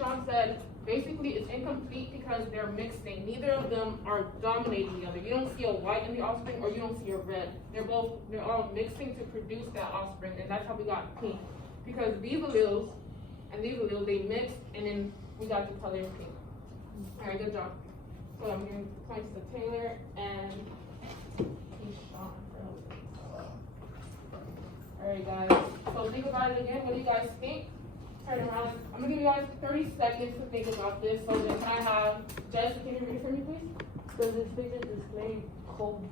Keyshawn said, basically it's incomplete because they're mixing. Neither of them are dominating the other. You don't see a white in the offspring or you don't see a red. They're all mixing to produce that offspring, and that's how we got pink. Because these alleles and these alleles, they mixed, and then we got the color pink. Alright, good job. So I'm giving points to Taylor and Keyshawn. Alright guys, so think about it again. What do you guys think? Turn around. I'm gonna give you guys 30 seconds to think about this. So then can I have Jess, can you read it for me, please? So this picture displays cold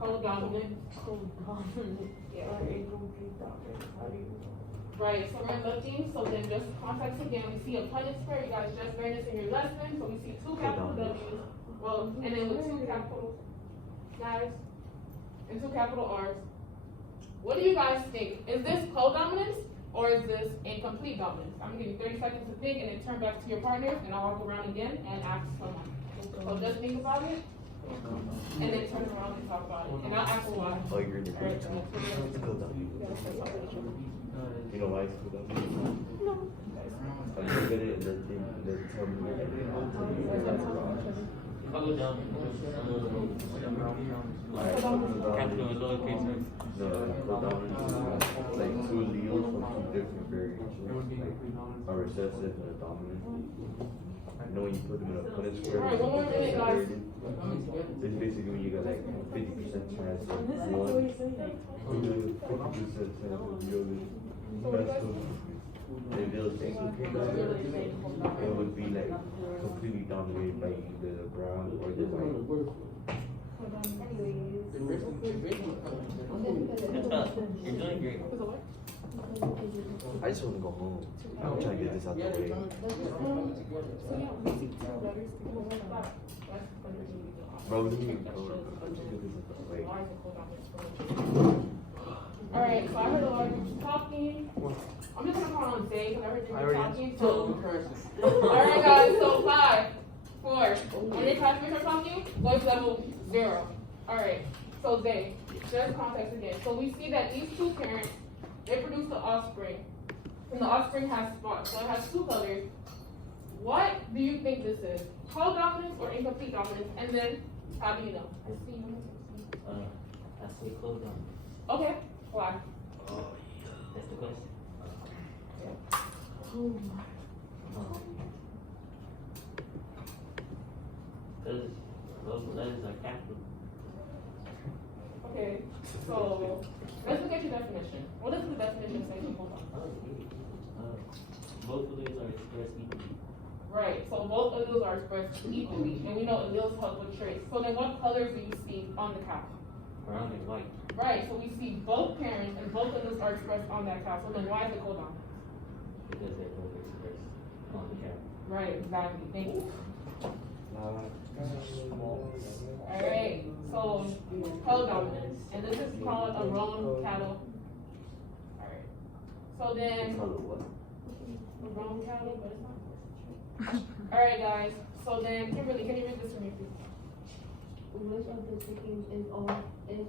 dominant. Yeah. Or incomplete dominant. How do you know? Right, so we're looking, so then just context again, we see a Punnett square, you guys just learned this in your lesson, so we see two capital W's, well, and then with two capital guys, and two capital R's. What do you guys think? Is this codominance, or is this incomplete dominance? I'm gonna give you 30 seconds to think, and then turn back to your partners, and I'll walk around again and ask someone. So just think about it, and then turn around and talk about it, and I'll ask why. Oh, you're in the Alright, so It's cool down. You know why it's cool down? No. I look at it and they tell me Color down. Capital and lowercase. No, cool down is like two alleles from two different variations, like a recessive and a dominant. You know when you put them in a Punnett square, Alright, one more minute, guys. it's basically when you got like 50% chance of one, 50% chance of the other. That's what if it was incomplete dominant, it would be like completely dominated by either the brown or the white. Good job. You're doing great. I just want to go home. I'm trying to get this out the way. Bro, let me go. I'm just gonna get this out the way. Alright, so I heard a lot of you talking. I'm just gonna call on Zay because I heard you talking. So, alright guys, so 5, 4. When your classmates are talking, voice level 0. Alright, so Zay, there's context again. So we see that these two parents, they produce the offspring. And the offspring has spots, so it has two colors. What do you think this is? Codominance or incomplete dominance? And then, how do you know? I see you. I say close down. Okay, why? That's the question. Because those letters are capital. Okay, so let's look at your definition. What does the definition say for codominance? Both of these are expressed equally. Right, so both alleles are expressed equally, and we know alleles help with traits. So then what colors do you see on the cow? Brown and white. Right, so we see both parents and both alleles are expressed on that cow. So then why is it codominant? Because they're both expressed on the cap. Right, exactly. Thank you. Alright, so codominance, and this is called a roan cattle. Alright, so then a roan cattle, but it's not. Alright guys, so then Kimberly, can you read this for me please? Which of the chickens is plain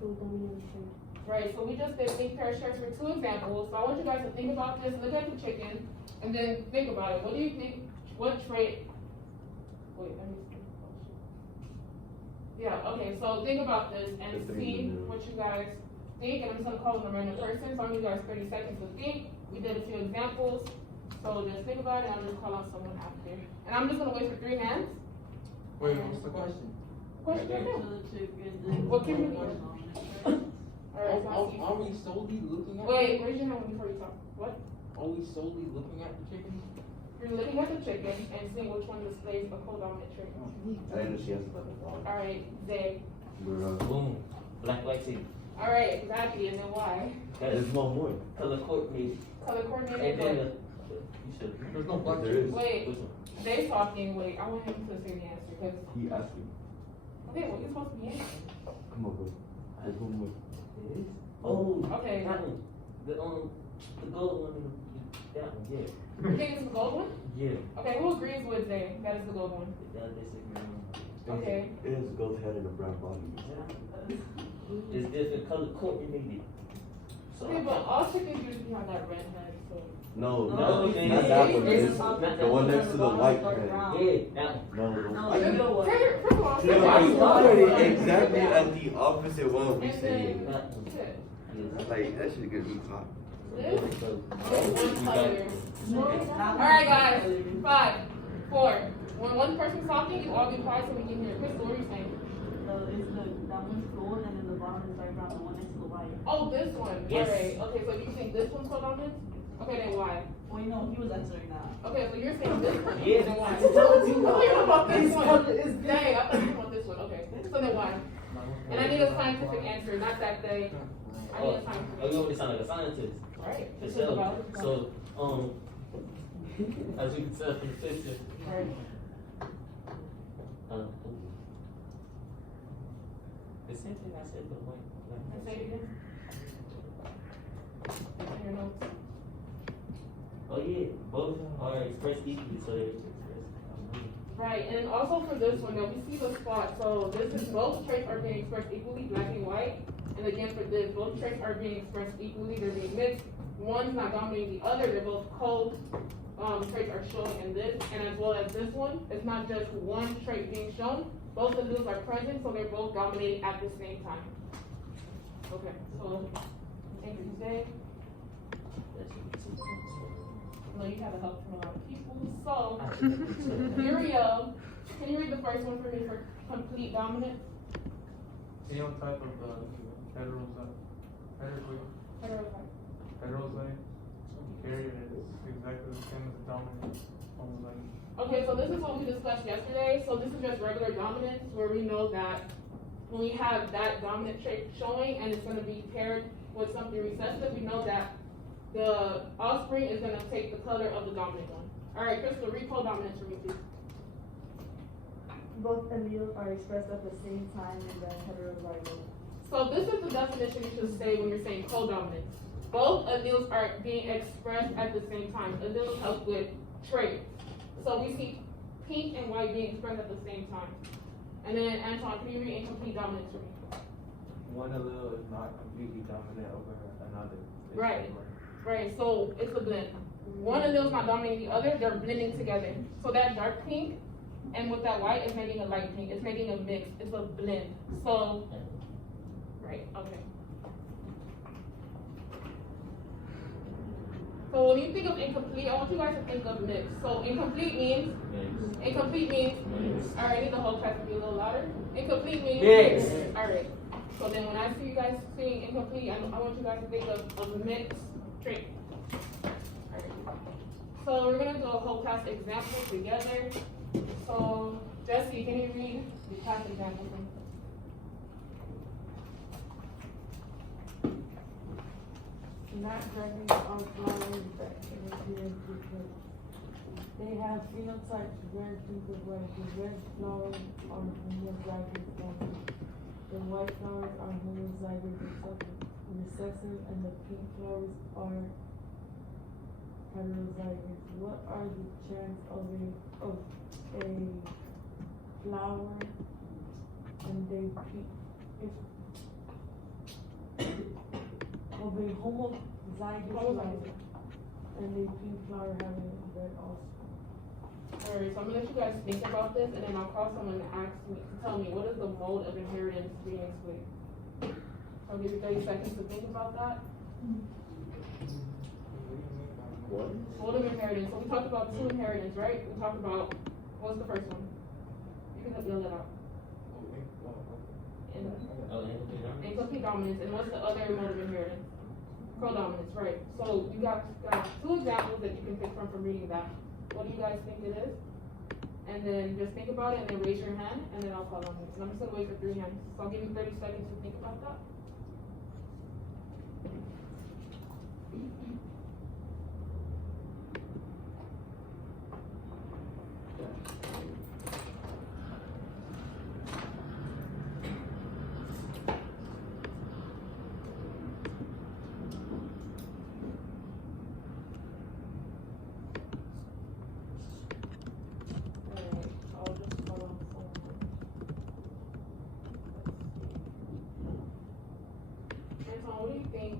codominant trait? Right, so we just did pink pair of shirts for 2 examples. So I want you guys to think about this, look at the chicken, and then think about it. What do you think, what trait? Wait, let me see. Yeah, okay, so think about this and see what you guys think, and I'm just gonna call them a random person, so I'm gonna give you guys 30 seconds to think. We did a few examples, so just think about it, and I'll just call on someone after. And I'm just gonna wait for 3 hands. Wait, what's the question? Question right now. What can we do? Are we solely looking at? Wait, raise your hand before you talk. What? Are we solely looking at the chickens? You're looking at the chicken and seeing which one displays a codominant trait. I didn't know she has a button. Alright, Zay. Boom. Black, white, city. Alright, exactly, and then why? There's one more. Color coordinated. Color And coordinated. then But you should. There's no black There is. chickens. wait, Which one? Zay's talking. Wait, I want him to say the answer because. He asked me. Okay, well, you're supposed to be answering. Come on, bro. There's one more. It is? Oh, Okay. that one. The gold one. That one, yeah. You think it's the gold one? Yeah. Okay, who agrees with Zay? That is the gold one. That disagree. Okay. It is a gold head and a brown body. It's different color coordinated. Okay, but all chickens usually have that red head, so. No, No, not okay. that one. It's It's not that the one next to the white dark pen. brown. Yeah, that one. No, the No, white. you know what? First of all, No, why it's you already exactly at the opposite one we And saying. then, shit. Like, that shit gonna be hot. This? One color. Alright. Alright guys, 5, 4. When one person's talking, you all be quiet so we can hear. Crystal, what are you saying? That one's gold and then the bottom is light brown, the one next to the white. Oh, this one. Yes. Alright, okay, so you think this one's codominant? Okay, then why? Wait, no, he was answering that. Okay, so you're saying this one. Yeah. Then why? I told you. Oh, you're about this one. It's Dang, I thought you were about this one. Okay, so then why? And I need a scientific answer, not that they. I need a Oh, scientific you want me to sound like a scientist? Alright, For this is sure. about. So, as you can tell from the picture, Alright. the same thing I said, but like, And say it again. In your notes. oh yeah, both are expressed equally, so they're expressed. Right, and also for this one, now we see the spot, so this is both traits are being expressed equally, black and white. And again, for this, both traits are being expressed equally, they're being mixed. One's not dominating the other, they're both traits are showing in this, and as well as this one, it's not just one trait being shown, both of those are present, so they're both dominating at the same time. Okay, so, anything to say? No, you have the help from a lot of people, so, Muriel, can you read the first one for me for complete dominance? Phenotype of heterozyte carrier is exactly the same as the dominant homozyte. Okay, so this is what we discussed yesterday. So this is just regular dominance, where we know that when we have that dominant trait showing and it's going to be paired with something recessive, we know that the offspring is going to take the color of the dominant one. All right, Crystal, read codominance for me, please. Both alleles are expressed at the same time in the heterozygote. So this is the definition you should say when you're saying codominance. Both alleles are being expressed at the same time. Alleles help with traits. So we see pink and white being expressed at the same time. And then Anton, can you read incomplete dominance for me? One allele is not completely dominant over another. It's Right. like- Right, so it's a blend. One allele is not dominating the other, they're blending together. So that dark pink and with that white is making a light pink. It's making a mix. It's a blend. So, right, okay. So when you think of incomplete, I want you guys to think of mix. So incomplete means, alright, I need the whole class to be a little louder. Incomplete means, Mix. Alright. So then when I see you guys saying incomplete, I want you guys to think of a mixed trait. Alright. So we're gonna do a whole class example together. So Jesse, can you read the class example for me? Not dragons are flowers that can appear in different. They have phenotypes very different. The red flowers are homozygous, the white flowers are homozygous recessive, and the pink flowers are heterozygous. What are the chances of a flower and they pink? Of a homozygous flower and a pink flower having a red offspring. Alright, so I'm gonna let you guys think about this, and then I'll call someone to ask me, to tell me what is the mode of inheritance being explained. I'll give you 30 seconds to think about that. What? Mode of inheritance. So we talked about two inheritance, right? We talked about, what's the first one? You can yell it out. Incomplete dominance, and what's the other mode of inheritance? Codominance, right. So you got two examples that you can pick from reading that. What do you guys think it is? And then just think about it and then raise your hand, and then I'll call on you. And I'm just gonna wait for 3 hands. So I'll give you 30 seconds to think about that. Alright, I'll just call on someone. Anton, what do you think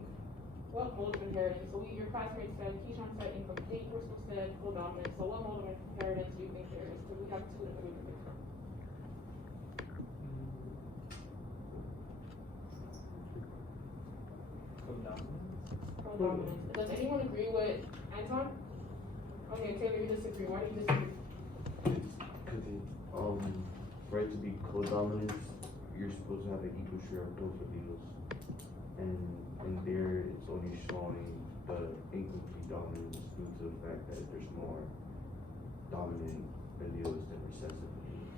classmates said, Keyshawn said incomplete, Crystal said co-dominant. So what mode of inheritance do you think there is? Because we have two in the group. Co-dominant. Does anyone agree with Anton? Okay, Taylor, you disagree. Why do you disagree? Cause for it to be co-dominant, you're supposed to have an equal share of both alleles. And there, it's only showing the incomplete dominance due to the fact that there's more dominant alleles than recessive alleles.